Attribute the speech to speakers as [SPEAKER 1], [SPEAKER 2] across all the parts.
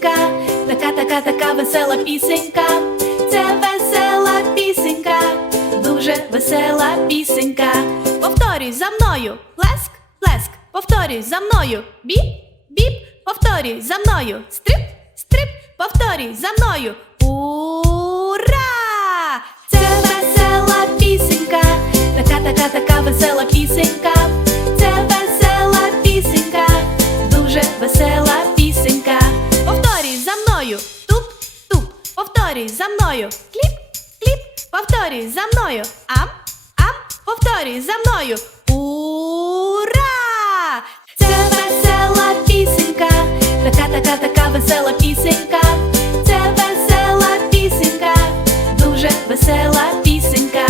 [SPEAKER 1] пісенька, така, така, така весела пісенька. Це весела пісенька, дуже весела пісенька. Повторюй за мною, плеск, плеск, повторюй за мною. Біп, біп, повторюй за мною. Стрип, стрип, повторюй за мною. Ура! Повторюй за мною. Кліп, кліп, повторюй за мною. Ам, ам, повторюй за мною. Ура! Це весела пісенька, така, така, така весела пісенька. Це весела пісенька, дуже весела пісенька.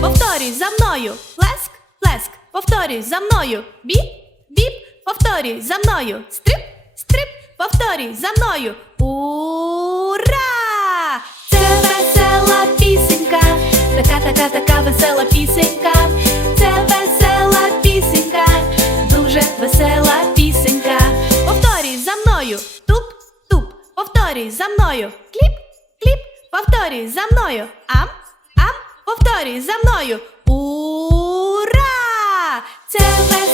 [SPEAKER 1] Повторюй за мною. Плеск, плеск, повторюй за мною. Біп, біп, повторюй за мною. Стрип, стрип, повторюй за мною. Ура! Така, така, весела пісенька. Це весела пісенька, дуже весела пісенька. Повторюй за мною. Туп, туп, повторюй за мною. Кліп, кліп, повторюй за мною. Ам, ам, повторюй за мною. Ура! Це весела